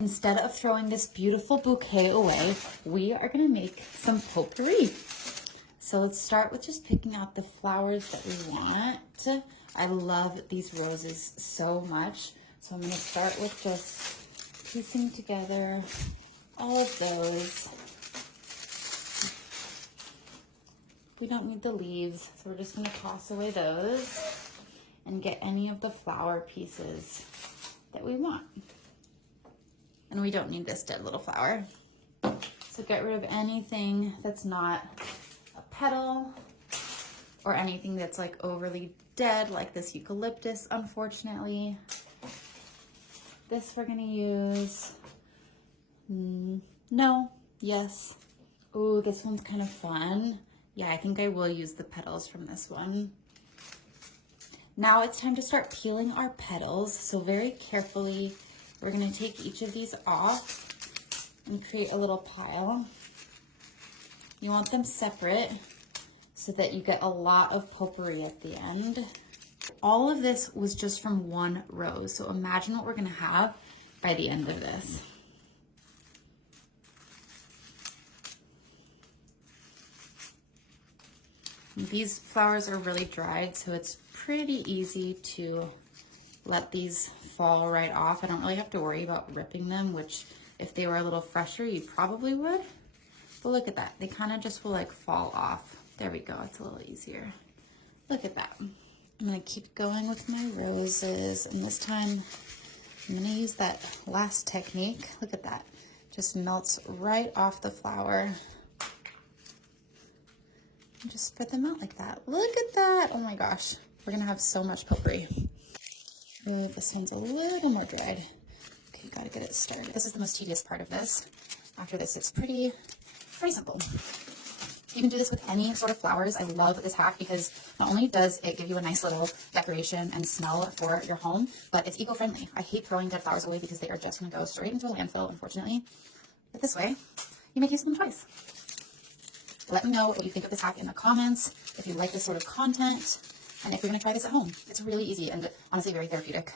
Instead of throwing this beautiful bouquet away, we are gonna make some potpourri. So let's start with just picking out the flowers that we want. I love these roses so much. So I'm gonna start with just piecing together all of those. We don't need the leaves, so we're just gonna toss away those and get any of the flower pieces that we want. And we don't need this dead little flower. So get rid of anything that's not a petal or anything that's like overly dead, like this eucalyptus, unfortunately. This we're gonna use. No, yes. Ooh, this one's kind of fun. Yeah, I think I will use the petals from this one. Now it's time to start peeling our petals. So very carefully, we're gonna take each of these off and create a little pile. You want them separate so that you get a lot of potpourri at the end. All of this was just from one rose. So imagine what we're gonna have by the end of this. These flowers are really dried, so it's pretty easy to let these fall right off. I don't really have to worry about ripping them, which if they were a little fresher, you probably would. But look at that. They kind of just will like fall off. There we go. It's a little easier. Look at that. I'm going to keep going with my roses. And this time I'm going to use that last technique. Look at that. Just melts right off the flower. And just spread them out like that. Look at that. Oh my gosh. We're going to have so much potpourri. Ooh, this one's a little more dried. Okay, gotta get it started. This is the most tedious part of this. After this, it's pretty simple. You can do this with any sort of flowers. I love this hack because not only does it give you a nice little decoration and smell for your home, but it's eco-friendly. I hate throwing dead flowers away because they are just gonna go straight into a landfill, unfortunately. But this way, you make use of them twice. Let me know what you think of this hack in the comments, if you like this sort of content, and if you're gonna try this at home. It's really easy and honestly very therapeutic.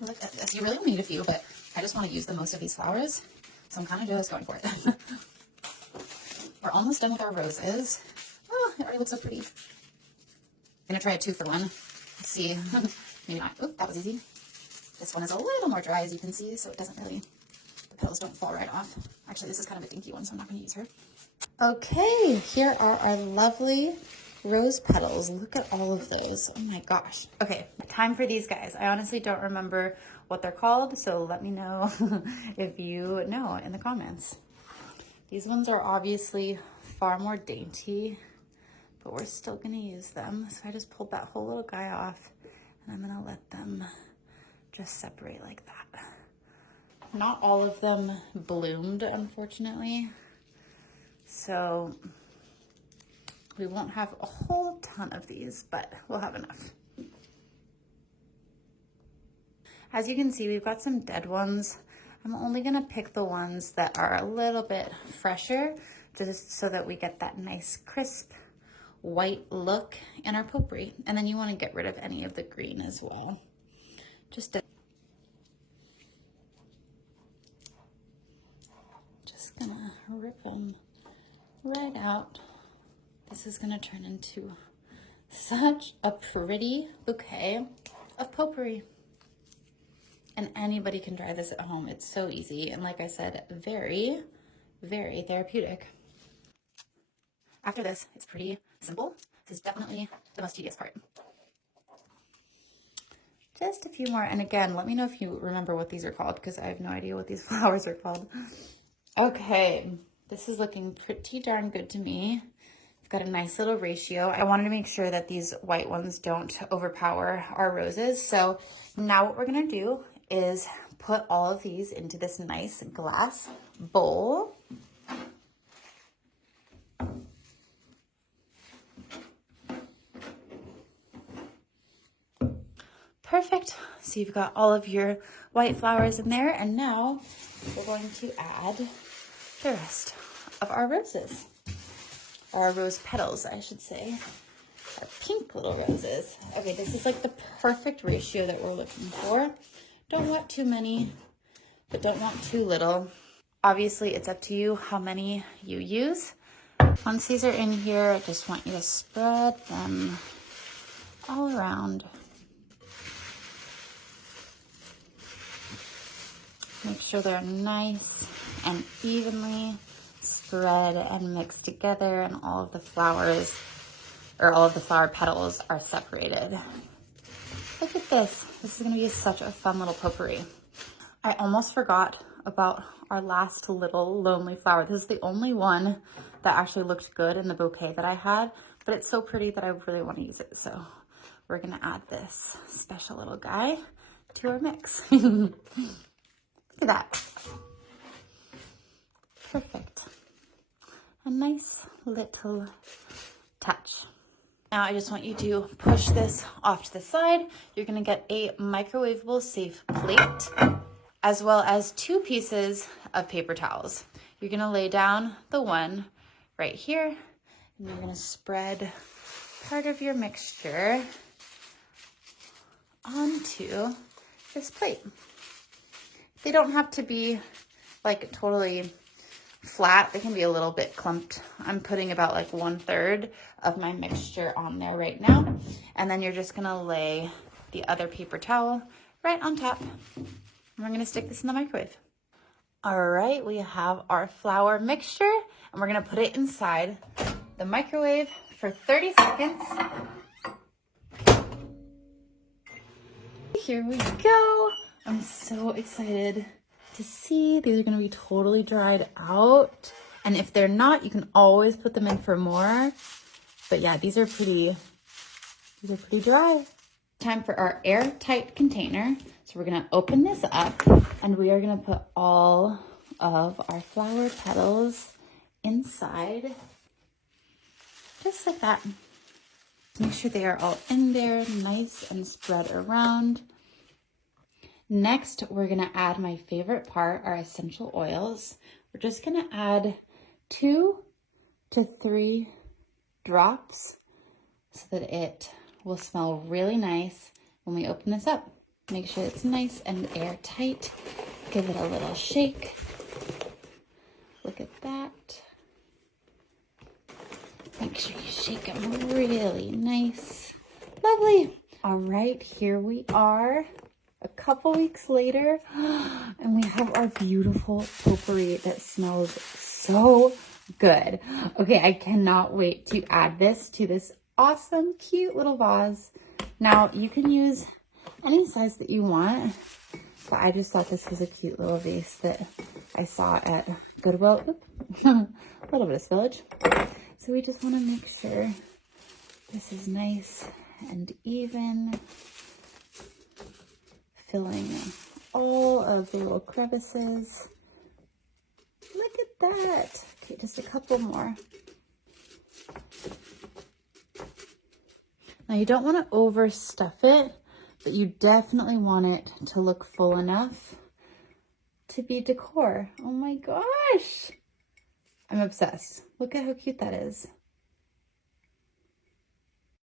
Look at this. You really only need a few, but I just want to use the most of these flowers, so I'm kind of just going for it. We're almost done with our roses. Oh, it already looks so pretty. I'm gonna try a 2-for-1. Let's see. Maybe not. Oh, that was easy. This one is a little more dry, as you can see, so it doesn't really, the petals don't fall right off. Actually, this is kind of a dinky one, so I'm not gonna use her. Okay, here are our lovely rose petals. Look at all of those. Oh my gosh. Okay, time for these guys. I honestly don't remember what they're called, so let me know if you know in the comments. These ones are obviously far more dainty, but we're still gonna use them. So I just pulled that whole little guy off and I'm gonna let them just separate like that. Not all of them bloomed, unfortunately. So we won't have a whole ton of these, but we'll have enough. As you can see, we've got some dead ones. I'm only gonna pick the ones that are a little bit fresher, just so that we get that nice crisp white look in our potpourri. And then you wanna get rid of any of the green as well. Just gonna rip them right out. This is gonna turn into such a pretty bouquet of potpourri. And anybody can try this at home. It's so easy. And like I said, very, very therapeutic. After this, it's pretty simple. This is definitely the most tedious part. Just a few more. And again, let me know if you remember what these are called, because I have no idea what these flowers are called. Okay, this is looking pretty darn good to me. I've got a nice little ratio. I wanted to make sure that these white ones don't overpower our roses. So now what we're gonna do is put all of these into this nice glass bowl. Perfect. So you've got all of your white flowers in there, and now we're going to add the rest of our roses. Our rose petals, I should say. Our pink little roses. Okay, this is like the perfect ratio that we're looking for. Don't want too many, but don't want too little. Obviously, it's up to you how many you use. Once these are in here, I just want you to spread them all around. Make sure they're nice and evenly spread and mixed together, and all of the flowers, or all of the flower petals, are separated. Look at this. This is gonna be such a fun little potpourri. I almost forgot about our last little lonely flower. This is the only one that actually looked good in the bouquet that I had, but it's so pretty that I really want to use it. So we're gonna add this special little guy to our mix. Look at that. Perfect. A nice little touch. Now I just want you to push this off to the side. You're gonna get a microwavable safe plate, as well as 2 pieces of paper towels. You're gonna lay down the one right here, and you're gonna spread part of your mixture onto this plate. They don't have to be like totally flat. They can be a little bit clumped. I'm putting about like 1/3 of my mixture on there right now. And then you're just gonna lay the other paper towel right on top. And we're gonna stick this in the microwave. All right, we have our flour mixture, and we're gonna put it inside the microwave for 30 seconds. Here we go. I'm so excited to see. These are gonna be totally dried out. And if they're not, you can always put them in for more. But yeah, these are pretty dry. Time for our airtight container. So we're gonna open this up, and we are gonna put all of our flower petals inside, just like that. Make sure they are all in there, nice and spread around. Next, we're gonna add my favorite part, our essential oils. We're just gonna add 2 to 3 drops so that it will smell really nice when we open this up. Make sure it's nice and airtight. Give it a little shake. Look at that. Make sure you shake them really nice. Lovely. All right, here we are. A couple weeks later, and we have our beautiful potpourri that smells so good. Okay, I cannot wait to add this to this awesome, cute little vase. Now, you can use any size that you want, but I just thought this was a cute little vase that I saw at Goodwill. A little bit of spillage. So we just want to make sure this is nice and even, filling all of the little crevices. Look at that. Okay, just a couple more. Now you don't want to overstuff it, but you definitely want it to look full enough to be decor. Oh my gosh. I'm obsessed. Look at how cute that is.